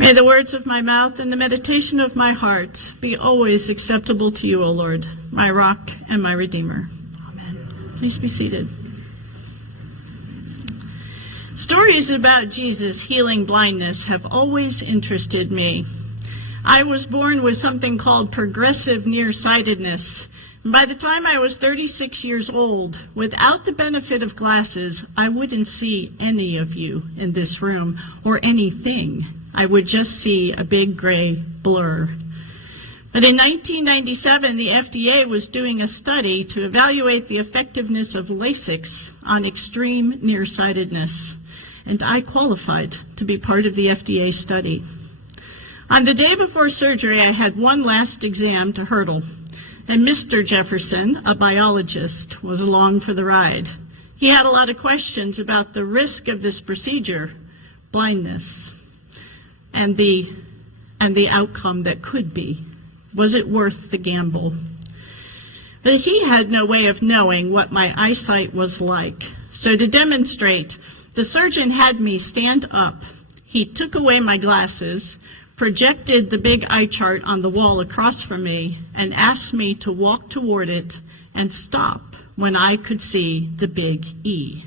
May the words of my mouth and the meditation of my heart be always acceptable to you, O Lord, my rock and my redeemer. Amen. Please be seated. Stories about Jesus healing blindness have always interested me. I was born with something called progressive nearsightedness. And by the time I was 36 years old, without the benefit of glasses, I wouldn't see any of you in this room or anything. I would just see a big gray blur. But in 1997, the FDA was doing a study to evaluate the effectiveness of LASIK on extreme nearsightedness, and I qualified to be part of the FDA study. On the day before surgery, I had one last exam to hurdle, and Mr. Jefferson, a biologist, was along for the ride. He had a lot of questions about the risk of this procedure, blindness, and the outcome that could be. Was it worth the gamble? But he had no way of knowing what my eyesight was like. So to demonstrate, the surgeon had me stand up. He took away my glasses, projected the big eye chart on the wall across from me, and asked me to walk toward it and stop when I could see the big E.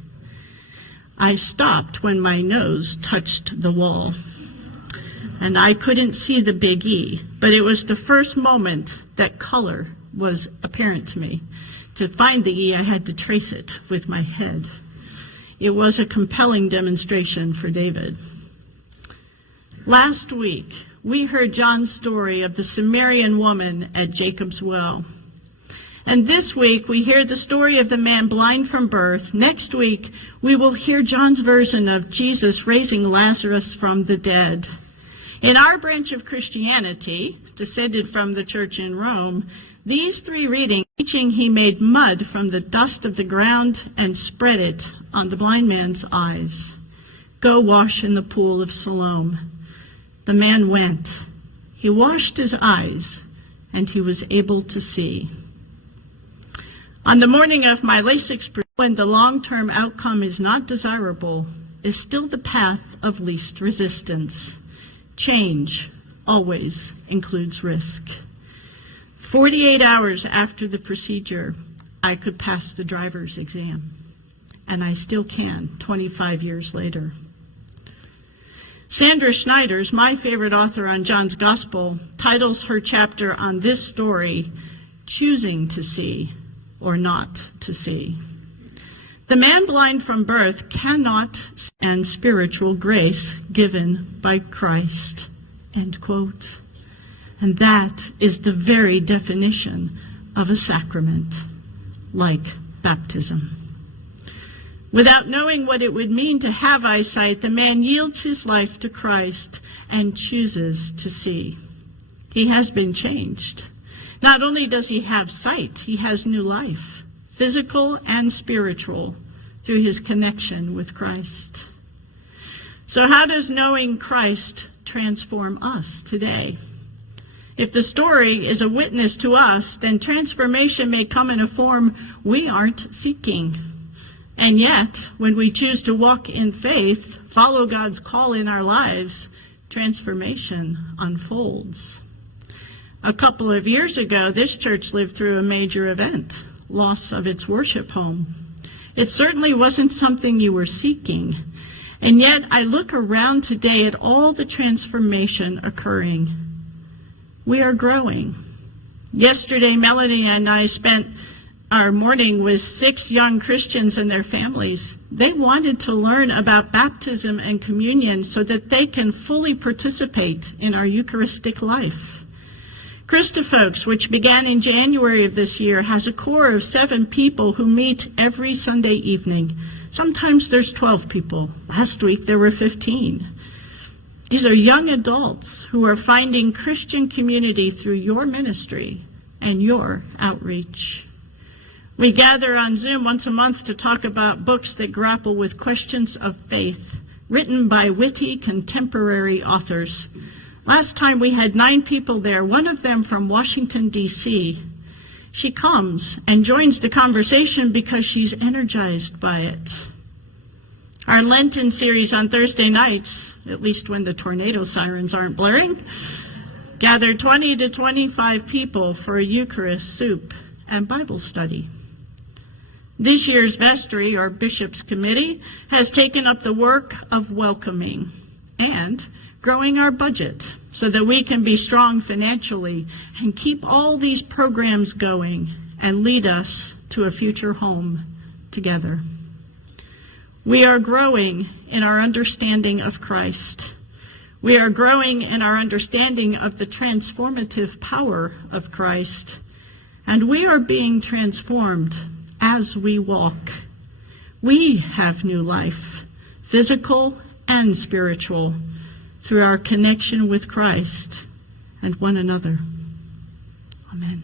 I stopped when my nose touched the wall, and I couldn't see the big E, but it was the first moment that color was apparent to me. To find the E, I had to trace it with my head. It was a compelling demonstration for David. Last week, we heard John's story of the Samaritan woman at Jacob's well. And this week, we hear the story of the man blind from birth. Next week, we will hear John's version of Jesus raising Lazarus from the dead. In our branch of Christianity, descended from the church in Rome, these three readings, teaching he made mud from the dust of the ground and spread it on the blind man's eyes. Go wash in the pool of Siloam. The man went. He washed his eyes, and he was able to see. On the morning of my LASIK, when the long-term outcome is not desirable, is still the path of least resistance. Change always includes risk. 48 hours after the procedure, I could pass the driver's exam, and I still can 25 years later. Sandra Schneider's, my favorite author on John's Gospel, titles her chapter on this story, Choosing to See or Not to See. The man blind from birth cannot stand spiritual grace given by Christ, end quote. And that is the very definition of a sacrament, like baptism. Without knowing what it would mean to have eyesight, the man yields his life to Christ and chooses to see. He has been changed. Not only does he have sight, he has new life, physical and spiritual, through his connection with Christ. So how does knowing Christ transform us today? If the story is a witness to us, then transformation may come in a form we aren't seeking. And yet, when we choose to walk in faith, follow God's call in our lives, transformation unfolds. A couple of years ago, this church lived through a major event, loss of its worship home. It certainly wasn't something you were seeking. And yet, I look around today at all the transformation occurring. We are growing. Yesterday, Melanie and I spent our morning with 6 young Christians and their families. They wanted to learn about baptism and communion so that they can fully participate in our Eucharistic life. Christofolks, which began in January of this year, has a core of 7 people who meet every Sunday evening. Sometimes there's 12 people. Last week there were 15. These are young adults who are finding Christian community through your ministry and your outreach. We gather on Zoom once a month to talk about books that grapple with questions of faith, written by witty contemporary authors. Last time we had 9 people there, one of them from Washington, D.C. She comes and joins the conversation because she's energized by it. Our Lenten series on Thursday nights, at least when the tornado sirens aren't blaring, gathered 20 to 25 people for a Eucharist, soup, and Bible study. This year's vestry, or Bishop's Committee, has taken up the work of welcoming and growing our budget so that we can be strong financially and keep all these programs going and lead us to a future home together. We are growing in our understanding of Christ. We are growing in our understanding of the transformative power of Christ, and we are being transformed as we walk. We have new life, physical and spiritual, through our connection with Christ and one another. Amen.